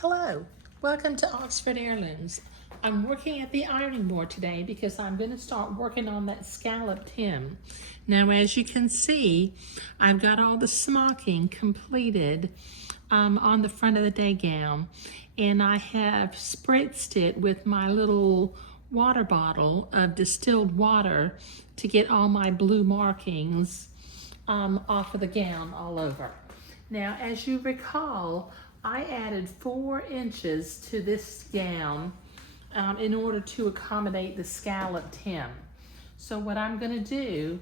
Hello, welcome to Oxford Heirlooms. I'm working at the ironing board today because I'm going to start working on that scalloped hem. Now, as you can see, I've got all the smocking completed on the front of the day gown, and I have spritzed it with my little water bottle of distilled water to get all my blue markings off of the gown all over. Now, as you recall, I added 4 inches to this gown in order to accommodate the scalloped hem. So what I'm going to do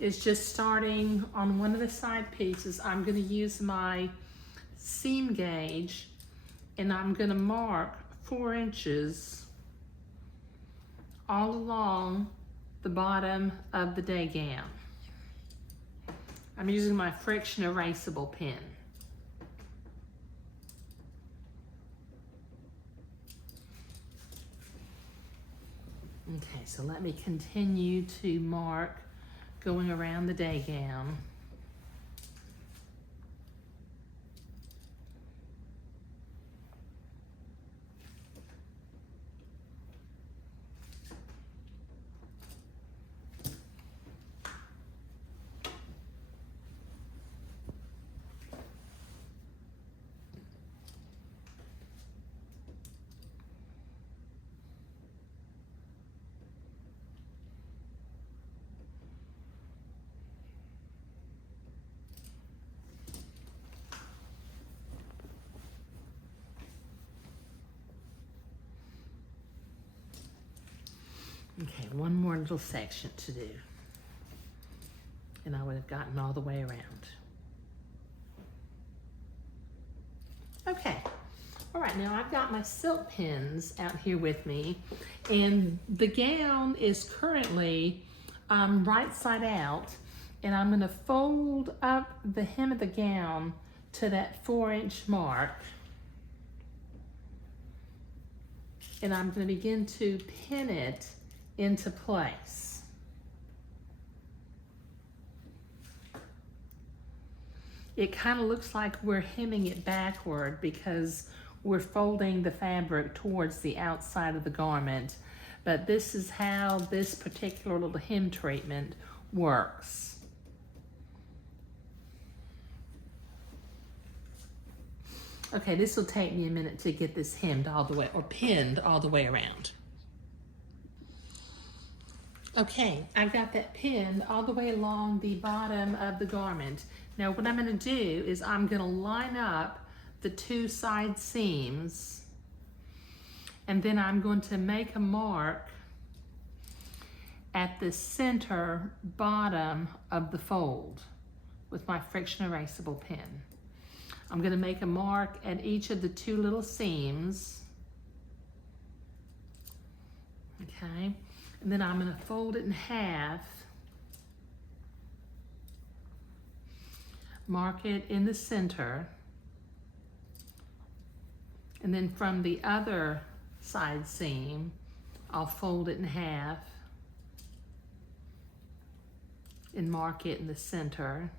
is, just starting on one of the side pieces, I'm going to use my seam gauge and I'm going to mark 4 inches all along the bottom of the day gown. I'm using my friction erasable pen. Okay, so let me continue to mark going around the day gown. Okay, one more little section to do, and I would have gotten all the way around. Okay, all right, now I've got my silk pins out here with me, and the gown is currently right side out, and I'm gonna fold up the hem of the gown to that 4-inch mark, and I'm gonna begin to pin it into place. It kind of looks like we're hemming it backward because we're folding the fabric towards the outside of the garment, but this is how this particular little hem treatment works. Okay, this will take me a minute to get this hemmed all the way, or pinned all the way around. Okay, I've got that pinned all the way along the bottom of the garment. Now what I'm going to do is I'm going to line up the 2 side seams, and then I'm going to make a mark at the center bottom of the fold with my friction erasable pen. I'm going to make a mark at each of the 2 little seams. Okay. And then I'm going to fold it in half, mark it in the center, and then from the other side seam, I'll fold it in half and mark it in the center.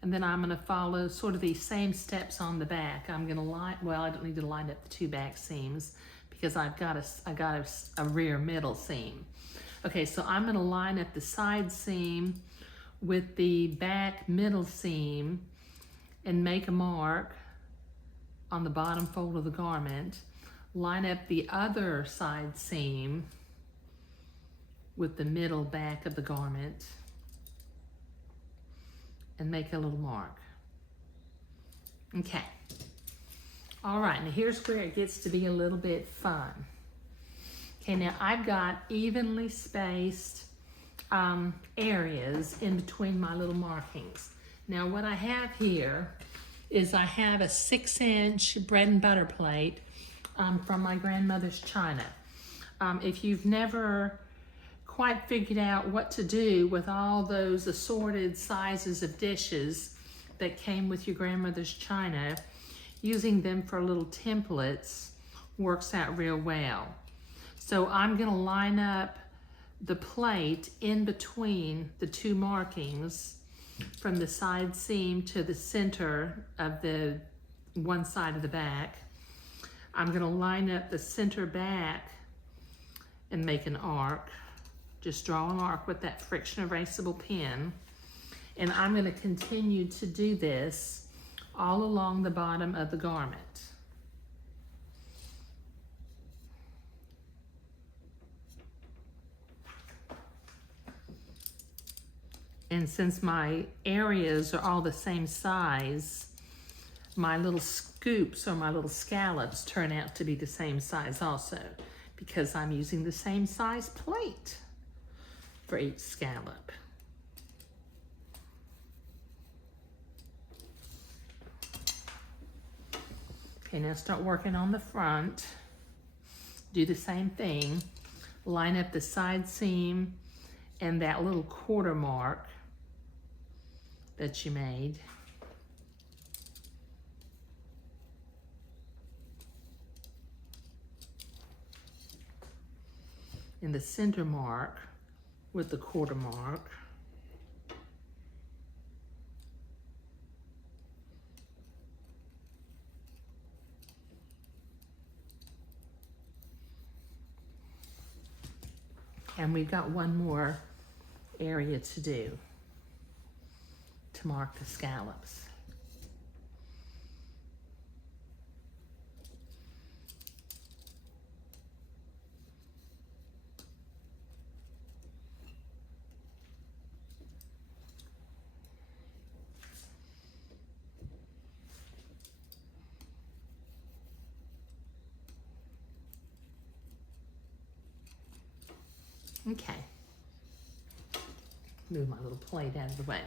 And then I'm going to follow sort of these same steps on the back. I'm going to line, well, I don't need to line up the 2 back seams, because I got a rear middle seam. Okay, so I'm going to line up the side seam with the back middle seam and make a mark on the bottom fold of the garment. Line up the other side seam with the middle back of the garment and make a little mark. Okay. All right, now here's where it gets to be a little bit fun. Okay, now I've got evenly spaced areas in between my little markings. Now what I have here is I have a 6-inch bread and butter plate from my grandmother's china. If you've never quite figured out what to do with all those assorted sizes of dishes that came with your grandmother's china, using them for little templates works out real well. So I'm going to line up the plate in between the 2 markings from the side seam to the center of the one side of the back, I'm gonna line up the center back and make an arc. Just draw an arc with that friction erasable pen. And I'm gonna continue to do this all along the bottom of the garment. And since my areas are all the same size, my little scoops or my little scallops turn out to be the same size also, because I'm using the same size plate for each scallop. Okay, now start working on the front. Do the same thing. Line up the side seam and that little quarter mark that you made. In the center mark with the quarter mark. And we've got one more area to do to mark the scallops. Okay, move my little plate out of the way.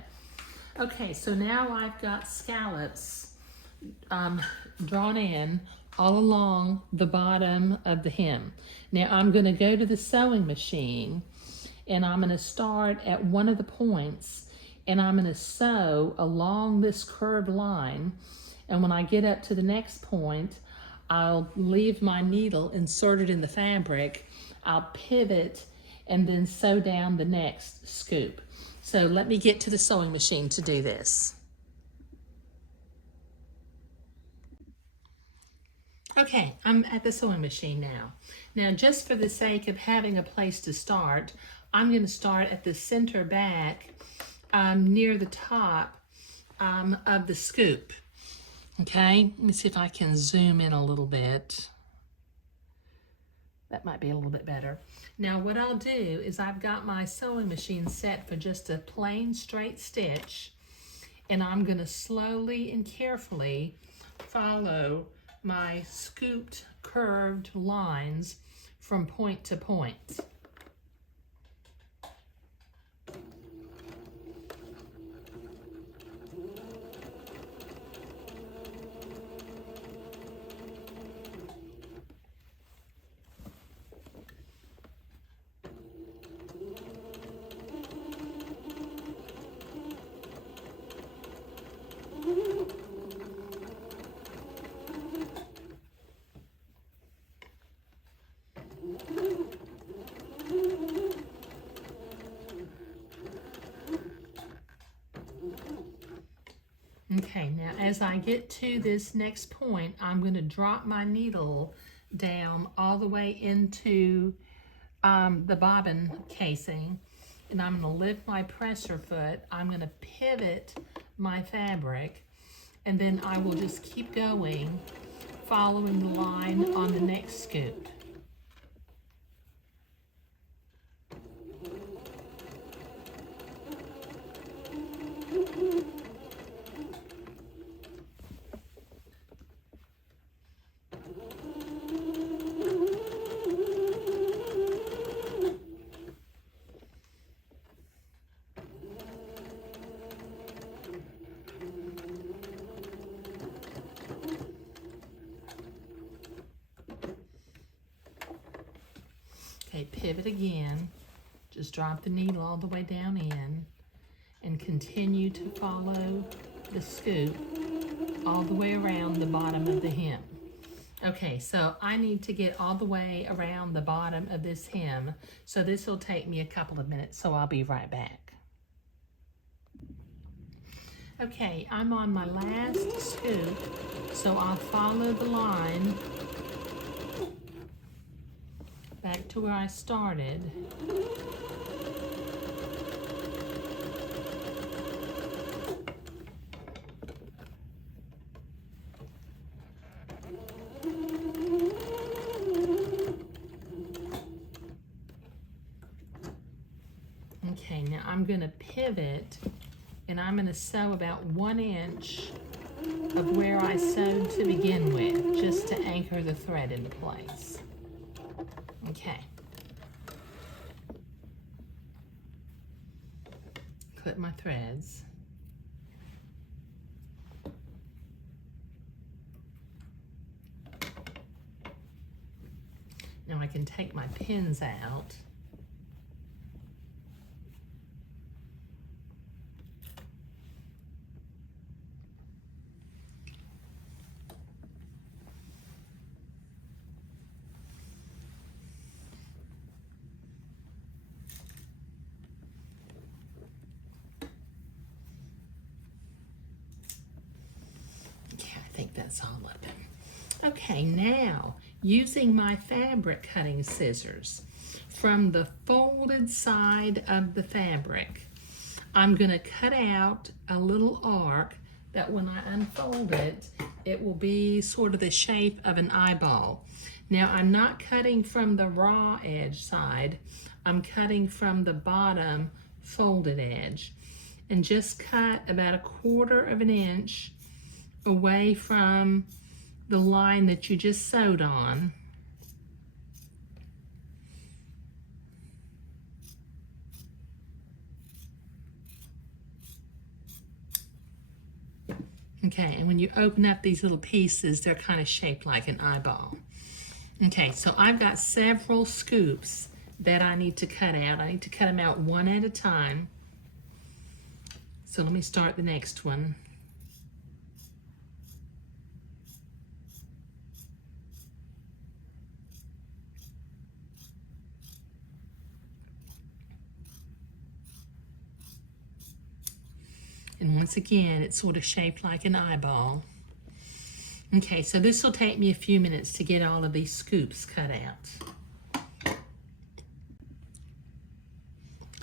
Okay, so now I've got scallops drawn in all along the bottom of the hem. Now I'm gonna go to the sewing machine and I'm gonna start at one of the points and I'm gonna sew along this curved line. And when I get up to the next point, I'll leave my needle inserted in the fabric, I'll pivot and then sew down the next scoop. So let me get to the sewing machine to do this. Okay, I'm at the sewing machine now. Now, just for the sake of having a place to start, I'm gonna start at the center back near the top of the scoop. Okay, let me see if I can zoom in a little bit. That might be a little bit better. Now what I'll do is I've got my sewing machine set for just a plain straight stitch, and I'm going to slowly and carefully follow my scooped curved lines from point to point. Okay, now as I get to this next point, I'm going to drop my needle down all the way into the bobbin casing, and I'm going to lift my presser foot. I'm going to pivot my fabric, and then I will just keep going, following the line on the next scoop. Okay, pivot again, just drop the needle all the way down in and continue to follow the scoop all the way around the bottom of the hem. Okay, so I need to get all the way around the bottom of this hem, so this will take me a couple of minutes, so I'll be right back. Okay, I'm on my last scoop, so I'll follow the line back to where I started. Okay, now I'm going to pivot and I'm going to sew about 1 inch of where I sewed to begin with, just to anchor the thread into place. Okay. Clip my threads. Now I can take my pins out. I think that's all of it. Okay, now using my fabric cutting scissors from the folded side of the fabric, I'm going to cut out a little arc that when I unfold it, it will be sort of the shape of an eyeball. Now I'm not cutting from the raw edge side, I'm cutting from the bottom folded edge, and just cut about 1/4 of an inch away from the line that you just sewed on. Okay, and when you open up these little pieces, they're kind of shaped like an eyeball. Okay, so I've got several scoops that I need to cut out. I need to cut them out one at a time. So let me start the next one. And once again, it's sort of shaped like an eyeball. Okay, so this will take me a few minutes to get all of these scoops cut out.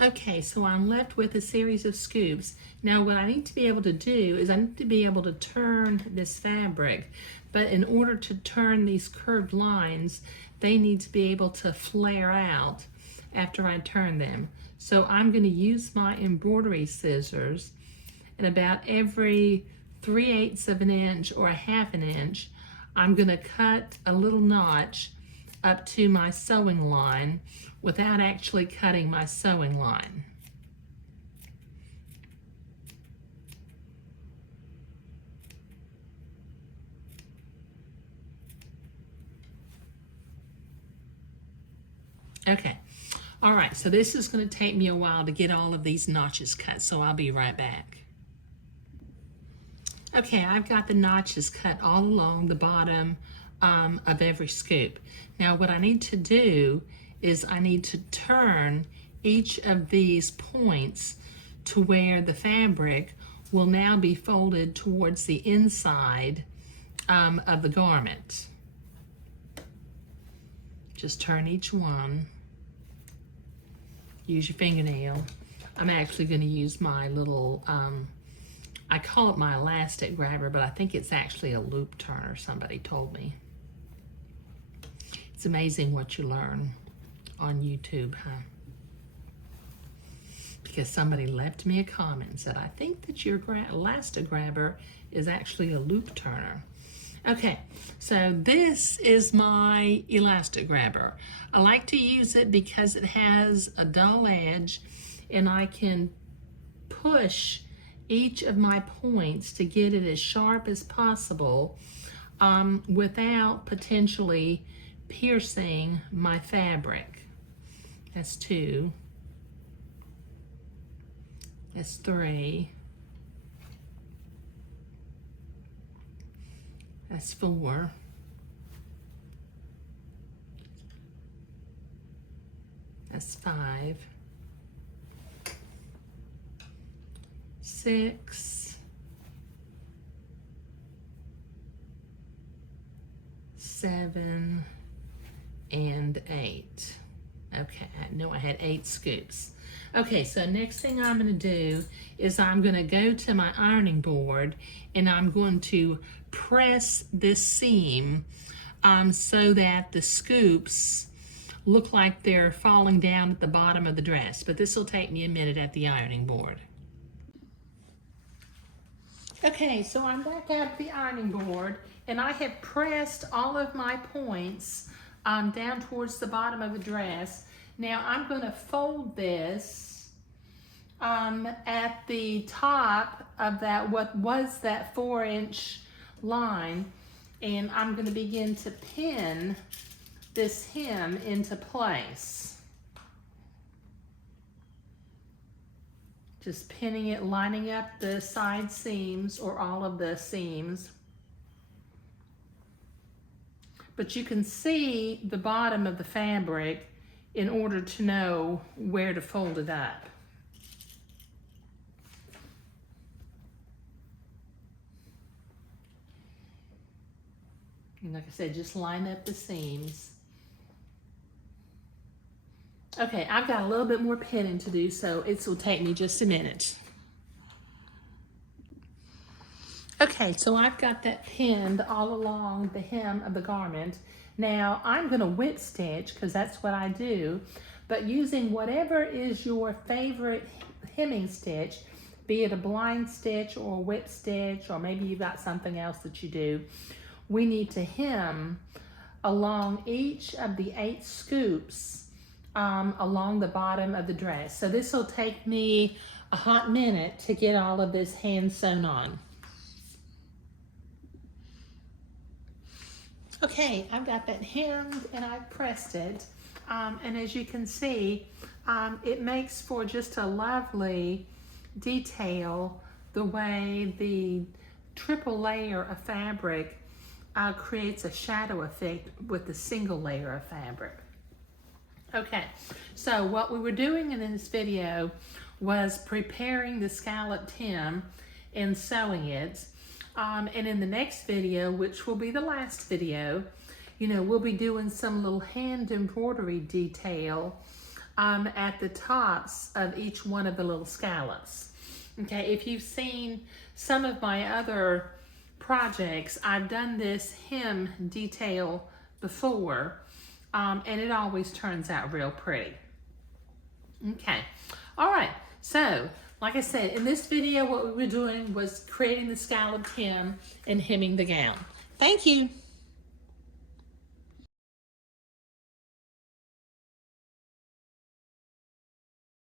Okay, so I'm left with a series of scoops. Now what I need to be able to do is I need to be able to turn this fabric, but in order to turn these curved lines, they need to be able to flare out after I turn them. So I'm going to use my embroidery scissors, and about every 3/8 of an inch or 1/2 inch, I'm going to cut a little notch up to my sewing line without actually cutting my sewing line. Okay, all right, so this is going to take me a while to get all of these notches cut, so I'll be right back. Okay, I've got the notches cut all along the bottom of every scoop. Now what I need to do is I need to turn each of these points to where the fabric will now be folded towards the inside of the garment. Just turn each one. Use your fingernail. I'm actually going to use my little I call it my elastic grabber, but I think it's actually a loop turner, somebody told me. It's amazing what you learn on YouTube, huh? Because somebody left me a comment and said, I think that your elastic grabber is actually a loop turner. Okay, so this is my elastic grabber. I like to use it because it has a dull edge and I can push each of my points to get it as sharp as possible without potentially piercing my fabric. That's 2. That's 3. That's 4. That's 5. 6, 7, and 8. Okay, I know I had 8 scoops. Okay, so next thing I'm going to do is I'm going to go to my ironing board and I'm going to press this seam so that the scoops look like they're falling down at the bottom of the dress. But this will take me a minute at the ironing board. Okay, so I'm back at the ironing board and I have pressed all of my points down towards the bottom of the dress. Now I'm going to fold this at the top of that, what was that 4-inch line, and I'm going to begin to pin this hem into place. Just pinning it, lining up the side seams or all of the seams. But you can see the bottom of the fabric in order to know where to fold it up. And like I said, just line up the seams. Okay, I've got a little bit more pinning to do, so it will take me just a minute. Okay, so I've got that pinned all along the hem of the garment. Now I'm going to whip stitch because that's what I do, but using whatever is your favorite hemming stitch, be it a blind stitch or a whip stitch, or maybe you've got something else that you do, we need to hem along each of the 8 scoops along the bottom of the dress. So this will take me a hot minute to get all of this hand sewn on. Okay, I've got that hemmed and I've pressed it. And as you can see, it makes for just a lovely detail the way the triple layer of fabric creates a shadow effect with the single layer of fabric. Okay, so what we were doing in this video was preparing the scalloped hem and sewing it. And in the next video, which will be the last video, we'll be doing some little hand embroidery detail at the tops of each one of the little scallops. Okay, if you've seen some of my other projects, I've done this hem detail before, and it always turns out real pretty. Okay, all right, so like I said, in this video, what we were doing was creating the scalloped hem and hemming the gown. Thank you.